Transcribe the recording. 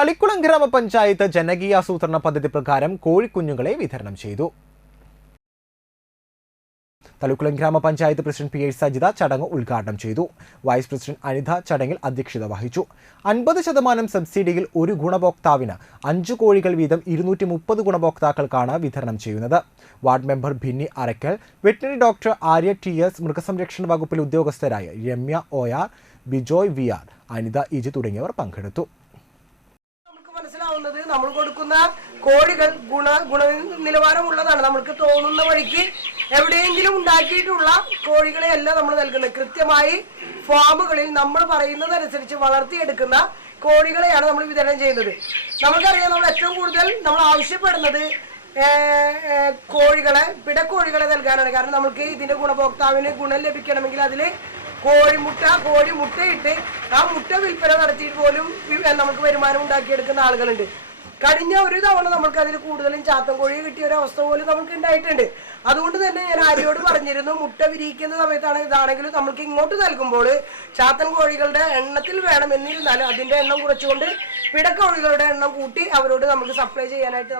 തളിക്കുളം ഗ്രാമപഞ്ചായത്ത് ജനകീയാസൂത്രണ പദ്ധതി പ്രകാരം കോഴിക്കുഞ്ഞുങ്ങളെ വിതരണം ചെയ്തു. തളിക്കുളം ഗ്രാമപഞ്ചായത്ത് പ്രസിഡന്റ് പി എച്ച് സജിത ചടങ്ങ് ഉദ്ഘാടനം ചെയ്തു. വൈസ് പ്രസിഡന്റ് അനിത ചടങ്ങിൽ അധ്യക്ഷത വഹിച്ചു. അൻപത് ശതമാനം സബ്സിഡിയിൽ ഒരു ഗുണഭോക്താവിന് അഞ്ച് കോഴികൾ വീതം ഇരുന്നൂറ്റി മുപ്പത് ഗുണഭോക്താക്കൾക്കാണ് വിതരണം ചെയ്യുന്നത്. Ward member Bhinni Arakkal veterinary doctor Arya T S മൃഗസംരക്ഷണ വകുപ്പിലെ ഉദ്യോഗസ്ഥരായ Ramya O R Bijoy V R Anitha E G തുടങ്ങിയവർ പങ്കെടുത്തു. നമ്മൾ കൊടുക്കുന്ന കോഴികൾ ഗുണ ഗുണ നിലവാരമുള്ളതാണ്. നമ്മൾക്ക് തോന്നുന്ന വഴിക്ക് എവിടെയെങ്കിലും ഉണ്ടാക്കിയിട്ടുള്ള കോഴികളെയല്ല നമ്മൾ നൽകുന്നത്. കൃത്യമായി ഫാമുകളിൽ നമ്മൾ പറയുന്നതനുസരിച്ച് വളർത്തിയെടുക്കുന്ന കോഴികളെയാണ് നമ്മൾ വിതരണം ചെയ്യുന്നത്. നമുക്കറിയാം നമ്മൾ ഏറ്റവും കൂടുതൽ നമ്മൾ ആവശ്യപ്പെടുന്നത് കോഴികളെ പിടക്കോഴികളെ നൽകാനാണ്. കാരണം നമുക്ക് ഇതിന്റെ ഗുണഭോക്താവിന് ഗുണം ലഭിക്കണമെങ്കിൽ അതിൽ കോഴിമുട്ട കോഴി മുട്ടയിട്ട് ആ മുട്ട വിൽപ്പന നടത്തിയിട്ട് പോലും നമുക്ക് വരുമാനം ഉണ്ടാക്കിയെടുക്കുന്ന ആളുകളുണ്ട്. കഴിഞ്ഞ ഒരു തവണ നമുക്ക് അതിൽ കൂടുതലും ചാത്തൻ കോഴി കിട്ടിയ ഒരു അവസ്ഥ പോലും നമുക്ക് ഉണ്ടായിട്ടുണ്ട്. അതുകൊണ്ട് തന്നെ ഞാൻ ആര്യോട് പറഞ്ഞിരുന്നു മുട്ട വിരിയിക്കുന്ന സമയത്താണ് ഇതാണെങ്കിലും നമുക്ക് ഇങ്ങോട്ട് നൽകുമ്പോൾ ചാത്തൻ കോഴികളുടെ എണ്ണത്തിൽ വേണം എന്നിരുന്നാലും അതിന്റെ എണ്ണം കുറച്ചുകൊണ്ട് പിടക്കോഴികളുടെ എണ്ണം കൂട്ടി അവരോട് നമുക്ക് സപ്ലൈ ചെയ്യാനായിട്ട്